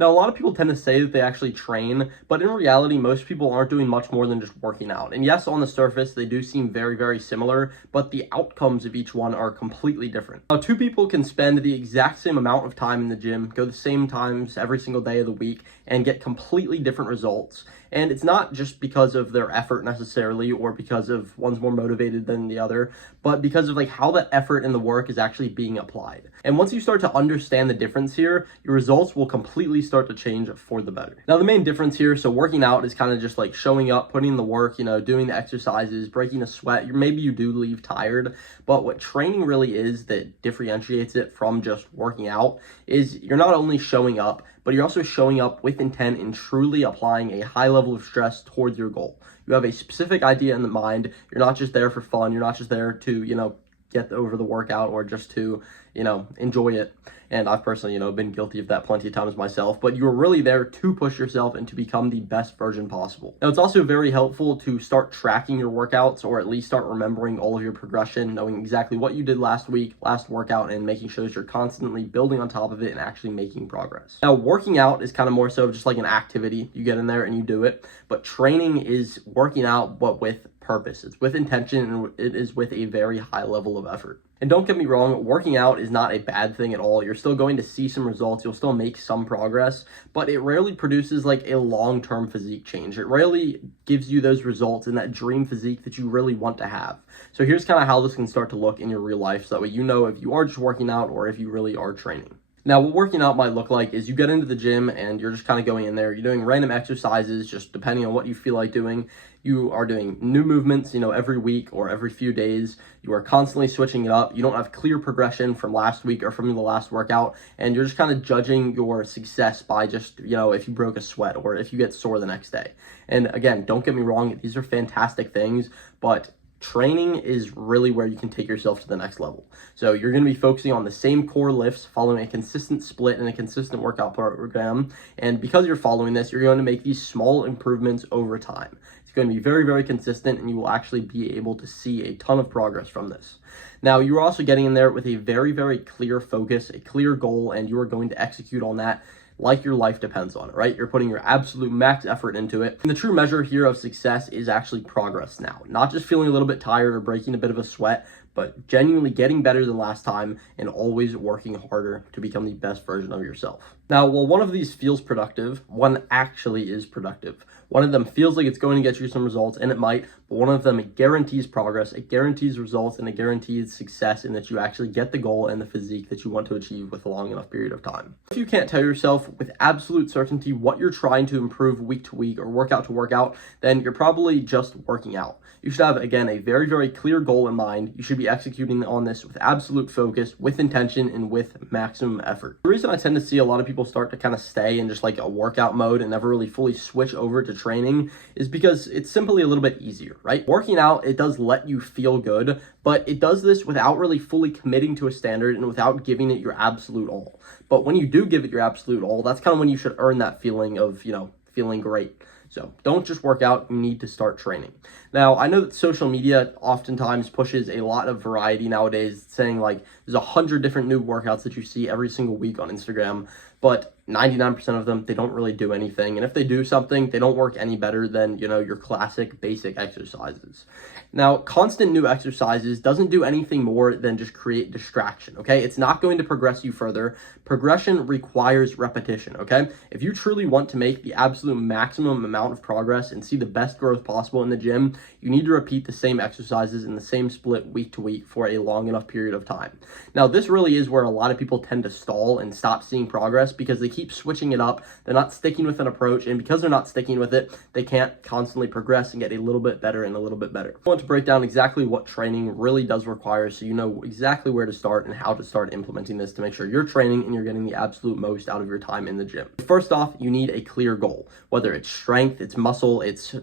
Now, a lot of people tend to say that they actually train, but in reality, most people aren't doing much more than just working out. And yes, on the surface, they do seem very, very similar, but the outcomes of each one are completely different. Now, two people can spend the exact same amount of time in the gym, go the same times every single day of the week, and get completely different results. And it's not just because of their effort necessarily, or because of one's more motivated than the other, but because of like how that effort and the work is actually being applied. And once you start to understand the difference here, your results will completely start to change for the better. Now, the main difference here, so working out is kind of just like showing up, putting in the work, doing the exercises, breaking a sweat. Maybe you do leave tired, but what training really is that differentiates it from just working out is you're not only showing up, but you're also showing up with intent and truly applying a high level of stress towards your goal. You have a specific idea in the mind. You're not just there for fun. You're not just there to, get over the workout or just to, enjoy it. And I've personally, been guilty of that plenty of times myself, but you're really there to push yourself and to become the best version possible. Now, it's also very helpful to start tracking your workouts, or at least start remembering all of your progression, knowing exactly what you did last week, last workout, and making sure that you're constantly building on top of it and actually making progress. Now, working out is kind of more so just like an activity. You get in there and you do it, but training is working out, but with purpose. It's with intention, and it is with a very high level of effort. And don't get me wrong, working out is not a bad thing at all. You're still going to see some results. You'll still make some progress, but it rarely produces like a long-term physique change. It rarely gives you those results in that dream physique that you really want to have. So here's kind of how this can start to look in your real life, so that way you know if you are just working out or if you really are training. Now, what working out might look like is you get into the gym and you're just kind of going in there. You're doing random exercises, just depending on what you feel like doing. You are doing new movements, every week or every few days. You are constantly switching it up. You don't have clear progression from last week or from the last workout. And you're just kind of judging your success by just, if you broke a sweat or if you get sore the next day. And again, don't get me wrong, these are fantastic things, but training is really where you can take yourself to the next level. So you're going to be focusing on the same core lifts, following a consistent split and a consistent workout program. And because you're following this, you're going to make these small improvements over time. It's going to be very, very consistent, and you will actually be able to see a ton of progress from this. Now, you're also getting in there with a very, very clear focus, a clear goal, and you are going to execute on that like your life depends on it, right? You're putting your absolute max effort into it. And the true measure here of success is actually progress now, not just feeling a little bit tired or breaking a bit of a sweat, but genuinely getting better than last time and always working harder to become the best version of yourself. Now, while one of these feels productive, one actually is productive. One of them feels like it's going to get you some results, and it might, but one of them guarantees progress, it guarantees results, and it guarantees success in that you actually get the goal and the physique that you want to achieve with a long enough period of time. If you can't tell yourself with absolute certainty what you're trying to improve week to week or workout to workout, then you're probably just working out. You should have, again, a very, very clear goal in mind. You should be executing on this with absolute focus, with intention, and with maximum effort. The reason I tend to see a lot of people start to kind of stay in just like a workout mode and never really fully switch over to training is because it's simply a little bit easier, right? Working out, it does let you feel good, but it does this without really fully committing to a standard and without giving it your absolute all. But when you do give it your absolute all, that's kind of when you should earn that feeling of, feeling great. So don't just work out, you need to start training. Now, I know that social media oftentimes pushes a lot of variety nowadays, saying like there's 100 different new workouts that you see every single week on Instagram, but 99% of them, they don't really do anything. And if they do something, they don't work any better than, your classic basic exercises. Now, constant new exercises doesn't do anything more than just create distraction, okay? It's not going to progress you further. Progression requires repetition, okay? If you truly want to make the absolute maximum amount of progress and see the best growth possible in the gym, you need to repeat the same exercises in the same split week to week for a long enough period of time. Now, this really is where a lot of people tend to stall and stop seeing progress because they keep switching it up. They're not sticking with an approach, and because they're not sticking with it, they can't constantly progress and get a little bit better and a little bit better. I want to break down exactly what training really does require so you know exactly where to start and how to start implementing this to make sure you're training and you're getting the absolute most out of your time in the gym. First off, you need a clear goal. Whether it's strength, it's muscle, it's,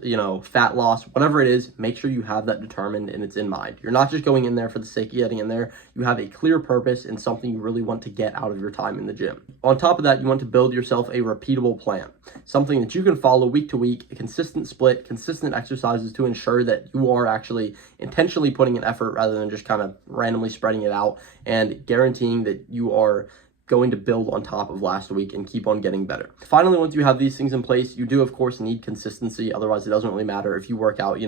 fat loss, whatever it is, make sure you have that determined and it's in mind. You're not just going in there for the sake of getting in there. You have a clear purpose and something you really want to get out of your time in the gym. On top of that, you want to build yourself a repeatable plan, something that you can follow week to week, a consistent split, consistent exercises to ensure that you are actually intentionally putting an effort rather than just kind of randomly spreading it out, and guaranteeing that you are going to build on top of last week and keep on getting better. Finally, once you have these things in place, you do of course need consistency. Otherwise, it doesn't really matter if you work out,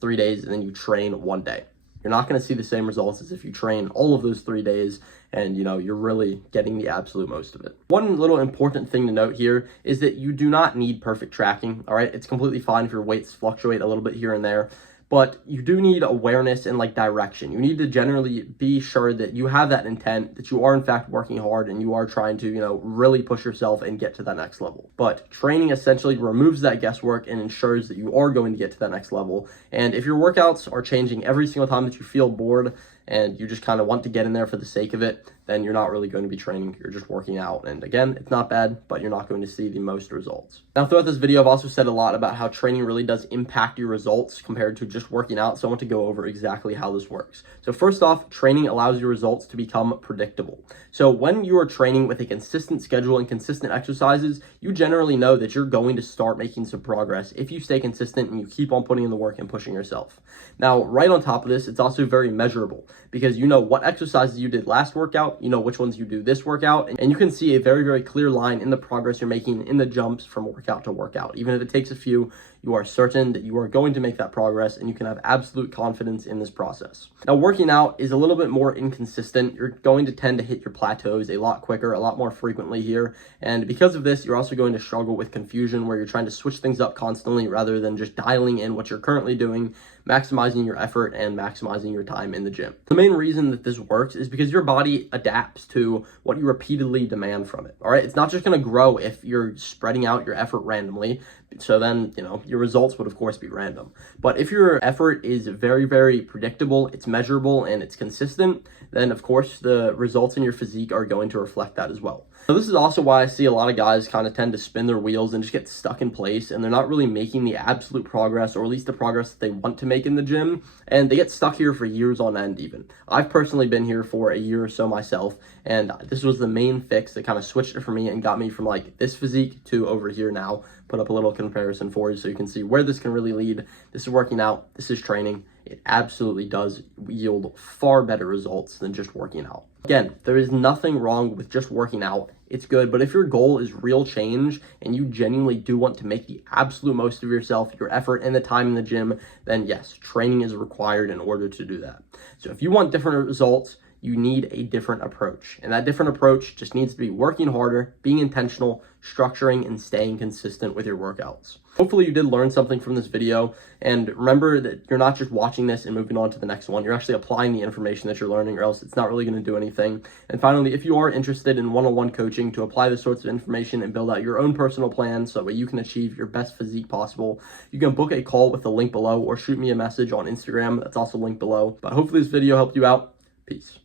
3 days and then you train 1 day. You're not going to see the same results as if you train all of those 3 days and you're really getting the absolute most of it. One little important thing to note here is that you do not need perfect tracking. All right, it's completely fine if your weights fluctuate a little bit here and there, but you do need awareness and direction. You need to generally be sure that you have that intent, that you are in fact working hard and you are trying to, really push yourself and get to that next level. But training essentially removes that guesswork and ensures that you are going to get to that next level. And if your workouts are changing every single time that you feel bored and you just kind of want to get in there for the sake of it, then you're not really going to be training. You're just working out. And again, it's not bad, but you're not going to see the most results. Now, throughout this video, I've also said a lot about how training really does impact your results compared to just working out. So I want to go over exactly how this works. So first off, training allows your results to become predictable. So when you are training with a consistent schedule and consistent exercises, you generally know that you're going to start making some progress if you stay consistent and you keep on putting in the work and pushing yourself. Now, right on top of this, it's also very measurable because you know what exercises you did last workout, you know which ones you do this workout, and you can see a very, very clear line in the progress you're making in the jumps from workout to workout. Even if it takes a few, you are certain that you are going to make that progress and you can have absolute confidence in this process. Now, working out is a little bit more inconsistent. You're going to tend to hit your plateaus a lot quicker, a lot more frequently here. And because of this, you're also going to struggle with confusion where you're trying to switch things up constantly rather than just dialing in what you're currently doing, maximizing your effort and maximizing your time in the gym. The main reason that this works is because your body adapts to what you repeatedly demand from it. All right, it's not just going to grow if you're spreading out your effort randomly. So then, your results would of course be random. But if your effort is very, very predictable, it's measurable and it's consistent, then of course the results in your physique are going to reflect that as well. So this is also why I see a lot of guys kind of tend to spin their wheels and just get stuck in place, and they're not really making the absolute progress, or at least the progress that they want to make in the gym, and they get stuck here for years on end even. I've personally been here for a year or so myself, and this was the main fix that kind of switched it for me and got me from this physique to over here now. Put up a little comparison for you so you can see where this can really lead. This is working out, this is training. It absolutely does yield far better results than just working out. Again, there is nothing wrong with just working out. It's good, but if your goal is real change and you genuinely do want to make the absolute most of yourself, your effort, and the time in the gym, then yes, training is required in order to do that. So if you want different results, you need a different approach. And that different approach just needs to be working harder, being intentional, structuring, and staying consistent with your workouts. Hopefully you did learn something from this video, and remember that you're not just watching this and moving on to the next one. You're actually applying the information that you're learning, or else it's not really going to do anything. And finally, if you are interested in one-on-one coaching to apply this sorts of information and build out your own personal plan so that you can achieve your best physique possible, you can book a call with the link below or shoot me a message on Instagram. That's also linked below. But hopefully this video helped you out. Peace.